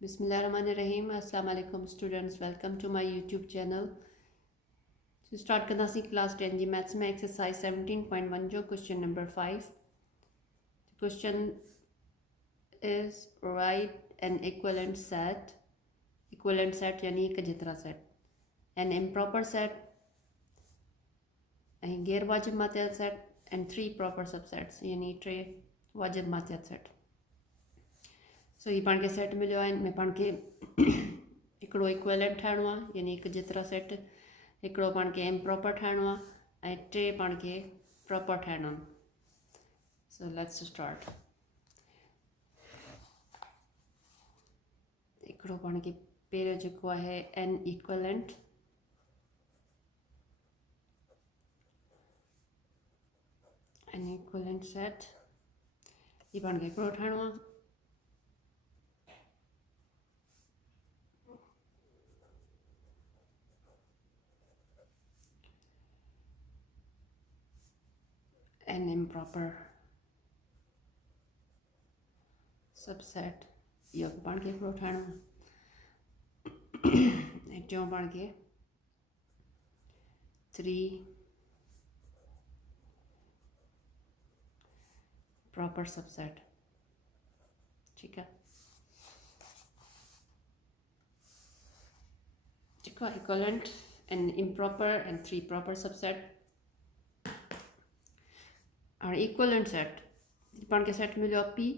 बिस्मिल्लाहिर्रहमानिर्रहीम। अस्सलाम वालेकुम students, welcome to my YouTube channel. Start करना सी क्लास 10 जी मैथ्स में एक्सरसाइज 17.1 जो question number 5। Question is write an equivalent set यानी एक जितरा सेट, एन इम्प्रॉपर सेट गैर वाजिब मातिहत सेट एंड 3 प्रॉपर सबसेट्स यानी 3 वाजिब मातिहत सेट। सो ये पाण खे सेट मिलियो आहे। इनमें पाण खे हिकिड़ो इक्वलेंट ठाहिणो आहे यानी हिकु जेतिरा सेट, हिकिड़ो पाण खे इम्प्रॉपर ठाहिणो आहे ऐं 3 पाण खे प्रॉपर ठाहिणा आहिनि। So let's start. हिकिड़ो पाण खे पहिरियों जेको आहे एन इक्वलेंट, सेट ये पाण खे हिकिड़ो ठाहिणो आहे। एन इम्प्रॉपर सबसेट इहो पाण खे हिकिड़ो ठाहिणो आहे। ऐं टियों पाण खे 3 प्रॉपर सबसेट। ठीक है, जेको आहे equivalent and improper and 3 proper subset. और इक्वलेंट सेट पाण खे सेट मिलियो आहे पी।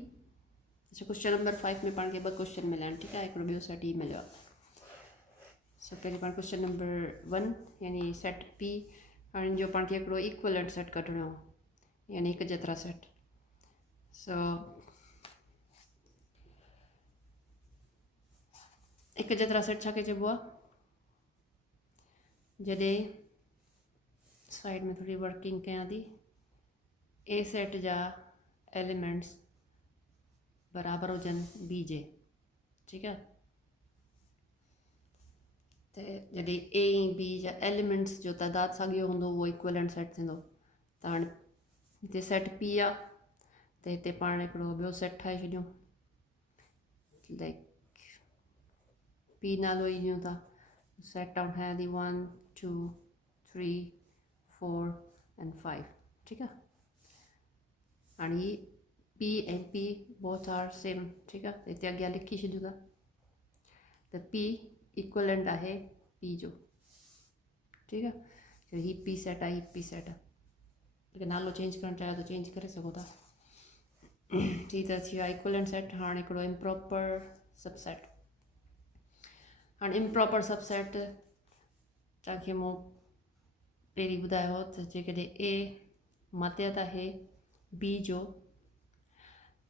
क्वेश्चन नंबर 5 में पाण खे 2 क्वेश्चन मिलिया आहिनि। ठीकु आहे, हिकिड़ो ॿियो सेट ई मिलियो आहे। सो पहिरीं पाण क्वेश्चन नंबर 1 यानी सेट पी, और इन जो पाण खे हिकिड़ो इक्वलेंट सेट कढणो आहे यानी हिकु जेतिरा सेट। सो हिकु जेतिरा सेट छा खे चइबो आहे? जॾहिं साइड में थोड़ी वर्किंग कयां थी, ए सेट जा एलिमेंट्स बराबर हुजनि बी जे। ठीक है, तो जॾहिं ए ऐं बी जा एलिमेंट्स जो तइदाद साॻियो हूंदो उहो इक्वलेंट सेट थींदो। त हाणे हिते सेट पी आहे त हिते पाण हिकिड़ो ॿियो सेट ठाहे छॾियूं, लाइक पी नालो ई ॾियूं था। सेट आउं ठाहियां थी 1 2 3 4 एंड 5। ठीकु आहे, हाणे ही पी ऐं पी बोथ आर सेम। ठीकु आहे, हिते अॻियां लिखी छॾियूं था त पी इक्वलेंट आहे पी जो। ठीकु आहे, ही पी सेट आहे, ही पी सेट आहे। अगरि नालो चेंज करणु चाहियो त चेंज करे सघो था। थी त थी वियो आहे इक्वलेंट सेट। हाणे हिकिड़ो इम्प्रॉपर सबसेट। हाणे इम्प्रॉपर सबसेट तव्हांखे मूं पहिरीं ॿुधायो हो त जेकॾहिं ए मातिहत आहे बी जो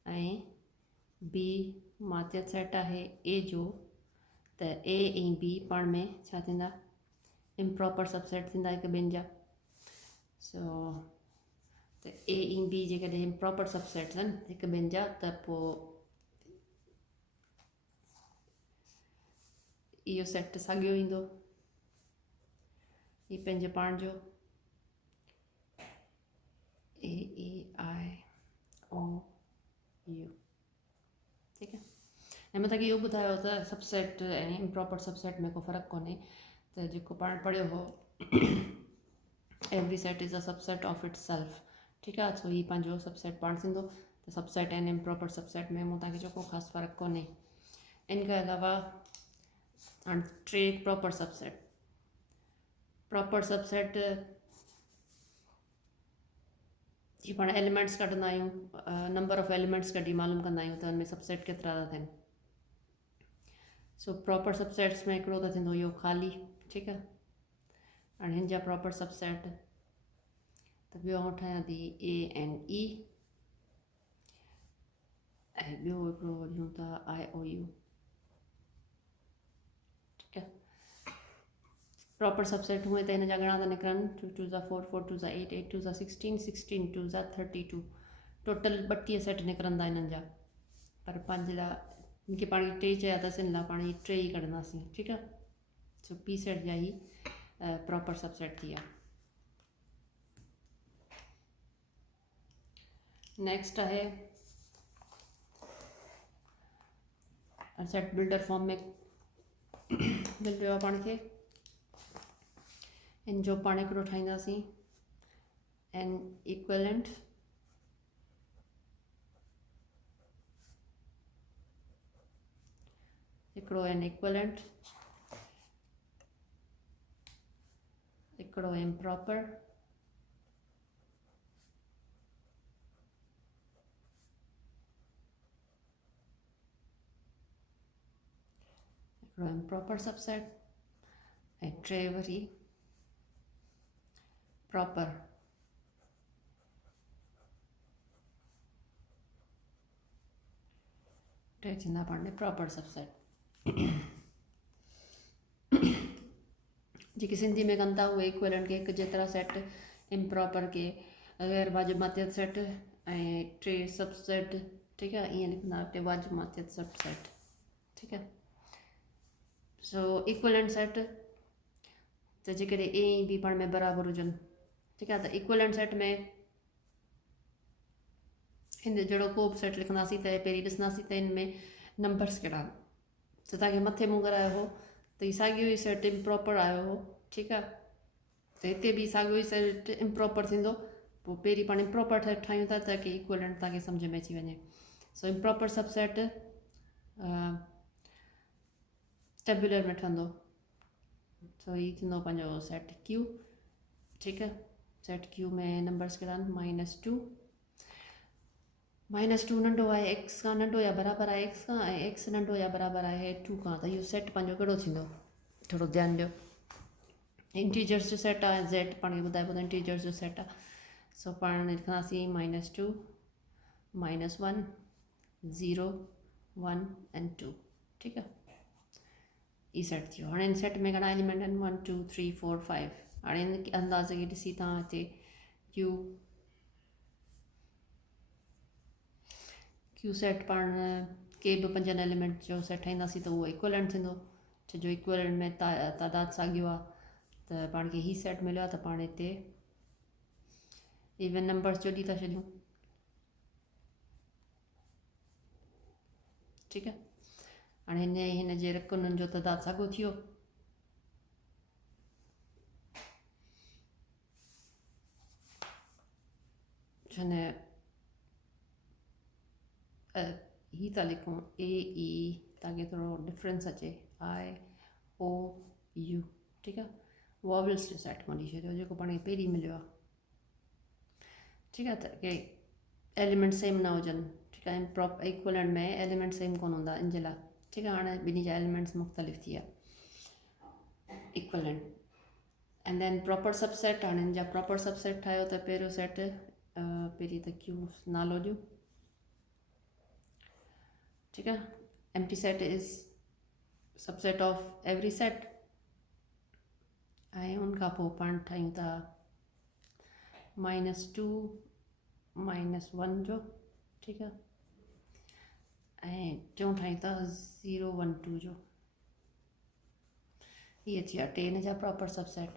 ऐं बी मातिहत सेट आहे ए जो, त ए ऐं बी पाण में छा थींदा? इम्प्रॉपर सबसेट थींदा हिकु ॿिनि जा। सो त ए ऐं बी जेकॾहिं इम्प्रॉपर सबसेट्स आहिनि हिकु ॿिनि जा, त पोइ इहो सेट साॻियो ईंदो। ही पंहिंजे पाण जो ए आई ओ यू। ठीकु आहे, ऐं मां तव्हांखे इहो ॿुधायो त सबसेट ऐं इम्प्रॉपर सबसेट में को फ़र्क़ु कोन्हे। त जेको पाण पढ़ियो हो every set is a subset of its self. ठीकु आहे, सो ही पंहिंजो सबसेट पाण थींदो। त सबसेट ऐं इम्प्रॉपर सबसेट में मूं तव्हांखे चयो ख़ासि फ़र्क़ु कोन्हे। इन खां अलावा हाणे 3 प्रॉपर सबसेट। प्रॉपर सबसेट जी पाण एलिमेंट्स कढंदा आहियूं, नंबर ऑफ एलिमेंट्स कढी मालूम कंदा आहियूं त हुनमें सबसेट केतिरा था थियनि। सो प्रॉपर सबसेट्स में हिकिड़ो त थींदो इहो ख़ाली। ठीकु आहे, हाणे हिन जा प्रॉपर सबसेट त ॿियो आउं ठाहियां थी ए एंड ई, ऐं ॿियो हिकिड़ो ॾियूं था आई ओ यू। ठीकु आहे, प्रॉपर सबसेट हुए त हिन जा घणा था निकिरनि? 2 2 जा 4 4 2 जा 8 8 2 जा 16 16 2 जा 32। टोटल 32 सेट निकिरंदा हिननि जा। पर पंहिंजे लाइ मूंखे पाण खे 3 चया अथसि, हिन लाइ पाण ही 3 ई कढंदासीं। ठीकु आहे, सो पी सेट जा ही प्रॉपर सबसेट थी विया। नेक्स्ट आहे सेट बिल्डर फॉर्म में मिल वियो आहे पाण खे। इन जो पाण हिकिड़ो ठाहींदासीं एन इक्वलेंट हिकिड़ो एन इक्वलेंट हिकिड़ो इम्प्रॉपर हिकिड़ो इम्प्रॉपर सबसेट ऐं टे वरी प्रॉपर। टे थींदा पाण ॾे प्रॉपर सबसेट। जेके सिंधी में कनि था उहे इक्वलेंट खे हिकु जेतिरा सेट, इम्प्रॉपर के गैर वाजिमातियत सेट ऐं टे सबसेट, ठीकु आहे, ईअं लिखंदा टे वाजिमातियत सबसेट, ठीकु आहे। सो इक्वलेंट सेट त जेकॾहिं ए ऐं बी पाण में बराबरि हुजनि, ठीकु आहे, त इक्वलेंट सेट में हिन जहिड़ो को बि सेट लिखंदासीं त पहिरीं ॾिसंदासीं त हिन में नंबर्स कहिड़ा आहिनि। त तव्हांखे मथे मूं करायो हो त हीउ साॻियो ई सेट इम्प्रॉपर आयो हो, ठीकु आहे, त हिते बि साॻियो ई सेट इम्प्रॉपर थींदो। पोइ पहिरीं पाण इम्प्रॉपर सेट ठाहियूं था ताकी इक्वलेंट तव्हांखे सम्झ में अची वञे। सो इम्प्रॉपर सबसेट टेबुलर में ठहंदो। सो हीउ थींदो पंहिंजो सेट क्यू, ठीकु आहे। सेट क्यू में नंबर्स कहिड़ा आहिनि -2 नंढो आहे एक्स खां, नंढो या बराबरि आहे एक्स खां, ऐं एक्स नंढो या बराबरि आहे 2 खां। त इहो सेट पंहिंजो कहिड़ो थींदो, थोरो ध्यानु ॾियो। इंटीजर्स जो सेट आहे, ज़ेड पाण खे ॿुधाए पोइ इंटीजर्स जो सेट आहे। सो पाण लिखंदासीं -2 -1 0 1 ऐं 2, ठीकु आहे। ई सेट थियो। हाणे हिन सेट में घणा एलिमेंट आहिनि 1 2 3 4 5। हाणे हिन अंदाज़े खे ॾिसी तव्हां हिते क्यू सेट पाण के बि 5 एलिमेंट जो सेट ठाहींदासीं त उहो इक्वलेंट थींदो। छो जो इक्वलेंट में तादाद साॻियो आहे, त पाण खे ही सेट मिलियो आहे, त पाण हिते इवन नंबर्स जोड़ी था छॾियूं, ठीकु आहे। हाणे हिन जे रकुननि जो तदाद साॻियो थियो। छने ही था लिखूं ए ई, ताकि थोरो डिफरेंस अचे, आई ओ यू, ठीकु आहे। वॉवल्स जो सेट मञी छॾियो जेको पाण खे पहिरीं मिलियो आहे, ठीकु आहे। त के एलिमेंट सेम न हुजनि, ठीकु आहे। इक्वलेंट में एलिमेंट सेम कोन हूंदा इन जे लाइ, ठीकु आहे। हाणे ॿिन्ही जा एलिमेंट्स मुख़्तलिफ़ थी विया equivalent. And then proper subset. हाणे हिन जा प्रॉपर सबसेट ठाहियो त पहिरियों सेट पहिरीं त क्यू नालो ॾियूं, ठीकु आहे। Empty set is subset of every set. ऐं उनखां पोइ पाण ठाहियूं था -2 -1 जो, ठीकु आहे, ऐं टियों ठाहियूं था 0 1 2 जो। इहे थी विया टे हिन जा प्रॉपर सबसेट।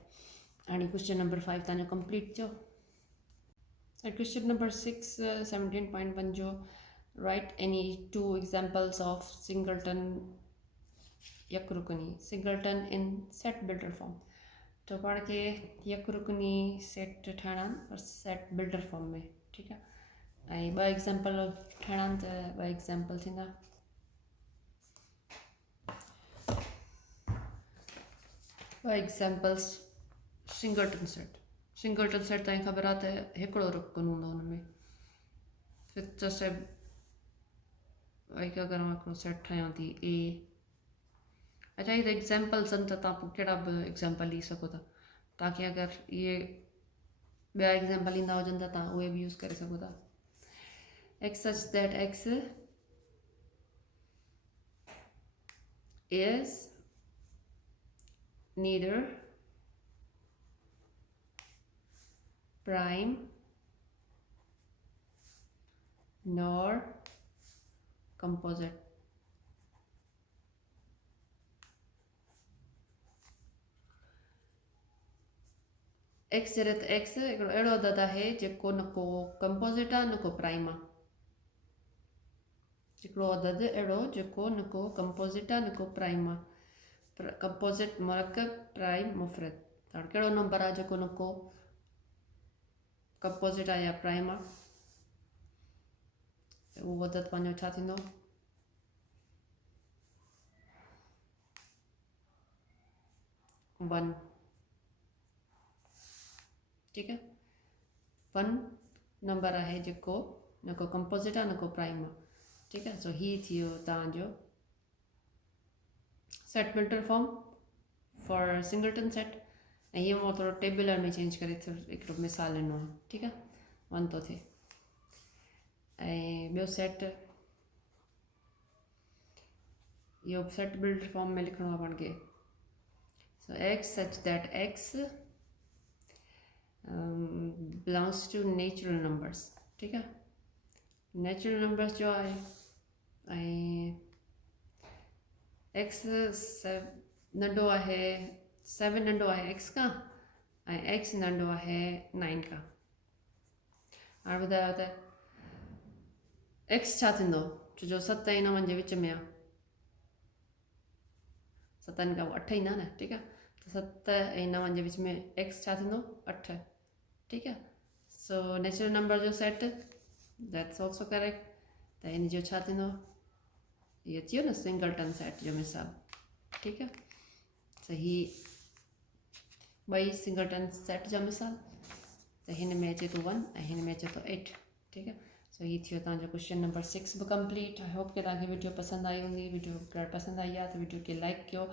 हाणे क्वेश्चन नंबर 5 तव्हांजो कंप्लीट थियो। क्वेश्चन नंबर 6 17.1 जो write any 2 examples of singleton यकरुकनी singleton in set builder form. तो पाण खे यकरुकनी सेट ठाहिणा आहिनि सेट बिल्डर फॉर्म में, ठीकु आहे। ऐं 2 एग्जाम्पल ठाहिणा आहिनि त 2 एग्जाम्पल थींदा। Examples singleton set. Singleton set तव्हांखे ख़बर आहे त हिकिड़ो रुकन हूंदो हुन में। फिफ्थ स्टेप अगरि मां हिकिड़ो सेट ठाहियां थी ए, अच्छा इहे त एग्जाम्पल्स आहिनि त तव्हां पोइ कहिड़ा बि एग्जाम्पल ॾेई सघो था। तव्हांखे अगरि इहे ॿिया एग्जाम्पल ईंदा हुजनि त तव्हां उहे बि यूज़ करे सघो था। X such that x is neither prime nor composite। X जहिड़े त एक्स हिकिड़ो अहिड़ो अदद आहे जेको न को कंपोज़िट आहे न को प्राइम आहे। हिकिड़ो अदद अहिड़ो जेको न को कंपोज़िट आहे न को प्राइम आहे। कंपोज़िट मुरकब, प्राइम मुफ़रद। त हाणे कहिड़ो नंबर आहे जेको न को कंपोज़िट आहे या प्राइम आहे, उहो अदद पंहिंजो छा थींदो? 1। ठीक है, 1 नंबर आहे जेको न को कंपोज़िट आहे न को प्राइम आहे। ठीक है, सो ही थियो तव्हांजो set builder form for singleton set. ऐं हीअ मां थोरो टेबुलर में चेंज करे हिकिड़ो मिसाल ॾिनो आहे। ठीक आहे, 1 थो थिए। ऐं ॿियो सेट, इहो सेट बिल्डर फॉर्म में लिखणो आहे पाण खे। So x such that x belongs to natural numbers। ठीक है, नेचुरल नंबर्स जो आहे ऐं एक्स नंढो आहे 7 नंढो आहे एक्स खां ऐं एक्स नंढो आहे 9 खां। हाणे ॿुधायो त एक्स छा थींदो, छो जो 7 ऐं 9 जे विच में आहे। 7 खां 8 ईंदा न। ठीक आहे, त 7 ऐं 9 जे विच में एक्स छा थींदो? 8। ठीक है, सो नेचुरल नंबर जो सेट, दैट्स ऑल्सो करेक्ट। त इन जो छा थींदो? ये अची वियो न सिंगल्टन सेट जो मिसाल। ठीक है, सही, ॿई सिंगल्टन सेट जा मिसाल। त हिन में अचे थो 1 ऐं हिन में अचे थो 8। ठीक है, सो ही थियो तव्हांजो question number 6 be complete. I hope कि तव्हांखे वीडियो पसंदि आई हूंदी। वीडियो अगरि पसंदि आई आहे त वीडियो खे लाइक कयो।